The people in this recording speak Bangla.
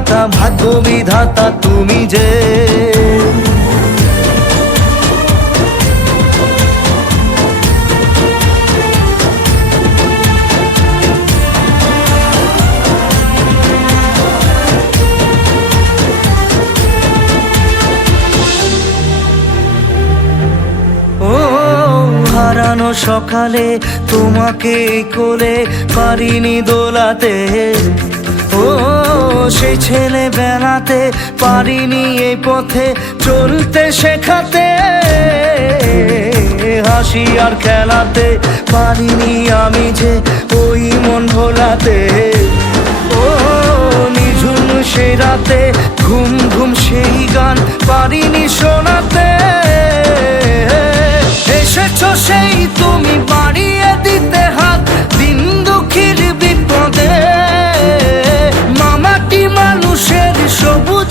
দাতা ভাগ্য বিধাতা তুমি যে হারানো সকালে তোমাকে কোলে পারিনি দোলাতে ও সেই ছেলে বেড়াতে পারিনি এই পথে চলতে শেখাতে হাসি আর খেলাতে পারিনি আমি যে ওই মন ভোলাতে ও নিঝুম সে রাতে ঘুম ঘুম সেই গান পারিনি শোনাতে এসেছ সেই তুমি